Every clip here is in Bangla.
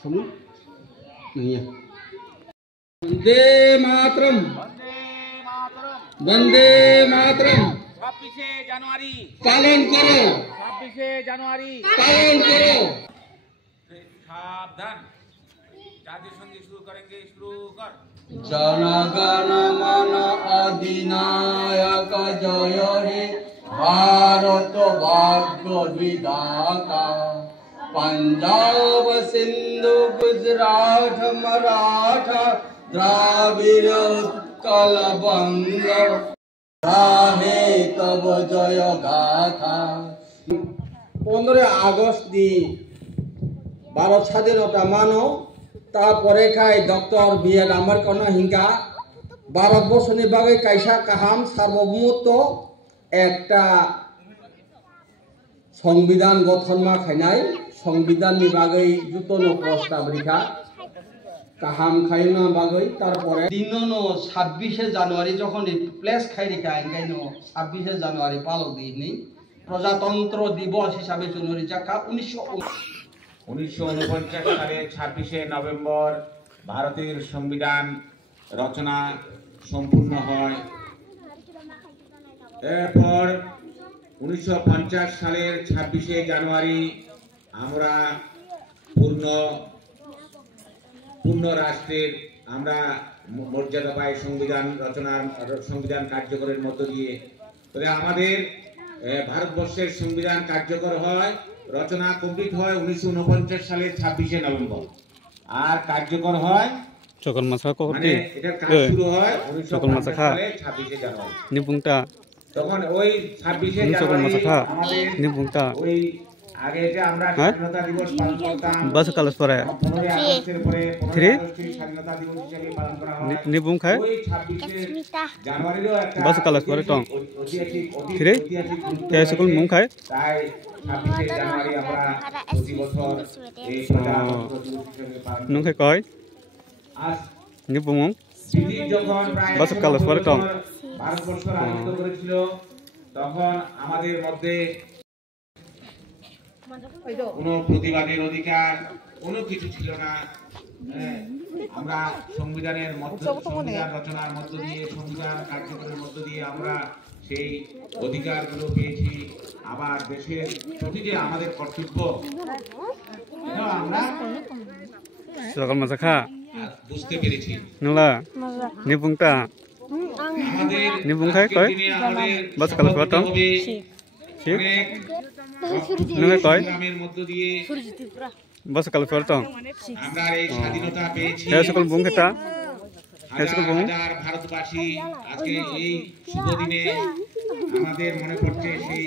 समझ नहीं है। वंदे मातरम, वंदे मातरम। 26 জানুয়ারি पालन करो, 26 জানুয়ারি पालन करो। सावधान, जातीय संगीत शुरू करेंगे, शुरू कर। जनगण मन अधिनायक जय हे भारत भाग्य विधाता। पंजाब सिंधु गुजरात मराठा द्राविड़ उत्कल बंग गाहे तब जय गाथा। 15 আগস্ট দি ভারত স্বাধীনতা মানো তারপরে খাই ডক্টর বি.আর. আম্বেদকর হিংকা ভারতবর্ষনি বাগে কাইসা কাহাম সার্বভৌমত্ব একটা সংবিধান গঠন মা খাইনাই সংবিধাননি বাগে যুতনো প্রস্তাব রেখা কাহাম খাইনা বাগে তারপরে দিননো 26 জানুয়ারি যখন প্লেস খাই রেখা এঙ্গাইনো 26 জানুয়ারি পালক দিইনি প্রজাতন্ত্র দিবস হিসাবে চুনরি জাকা 1949 সালের 26 নভেম্বর ভারতের সংবিধান রচনা সম্পূর্ণ হয়। এরপর 1950 সালের 26 জানুয়ারি আমরা পূর্ণ রাষ্ট্রের আমরা মর্যাদা পাই সংবিধান রচনার সংবিধান কার্যকরের মধ্য দিয়ে। তবে আমাদের ভারতবর্ষের সংবিধান কার্যকর হয় রচনা কমপ্লিট হয় 1949 সালের 26 নভেম্বর আর কার্যকর হয় চকল মাছা মানে এটার কাজ শুরু হয় 1950 সালের 26 জানুয়ারি নিপুংটা তখন ওই 26 জানুয়ারি আমাদের নিপুংটা ওই আগে যে আমরা স্বাধীনতা দিবস পালন করতাম বাস কালস পরে 15 আগস্টের পরে 15 আগস্টের স্বাধীনতা দিবস হিসেবে পালন করা হয় নিপুং খায় ওই 26 জানুয়ারিরও একটা বাস কালস পরে টং থ্রি তে সকল মুং খায় তাই 26 জানুয়ারি আমরা প্রতি বছর এই প্রজাতন্ত্র দিবস হিসেবে পালন নুং খায় কয় আজ নিপুং ব্রিটিশ যখন প্রায় বাস কালস পরে টং ভারতবর্ষ রাজত্ব করেছিল তখন আমাদের মধ্যে কোনো প্রতিবাদের অধিকার কোনো কিছু ছিল না। আমরা সংবিধানের সংবিধান রচনার মধ্য দিয়ে সংবিধান কার্যকরের মধ্য দিয়ে আমরা সেই অধিকারগুলো পেয়েছি। আবার দেশের প্রতি যে আমাদের কর্তব্য আমরা সকল মাছা খা বুঝতে পেরেছি। নুলা নিপুংটা আমাদের নিপুং খায় কয় বাস কালস পরে টং ঠিক নুঙ্গে কয় গ্রামের মধ্য দিয়ে বাস কালস পরে টং আমরা এই স্বাধীনতা পেয়েছি। হে সকল বুং খেতা হে সকল বুং হাজার ভারতবাসী আজকে এই শুভ দিনে আমাদের মনে পড়ছে সেই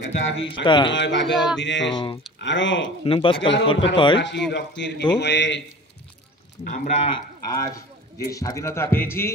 নেতাজি বিনয় বাদল দীনেশ আরো নং বাস কালস পরে কয় রক্তের বিনিময়ে আমরা আজ যে স্বাধীনতা পেয়েছি।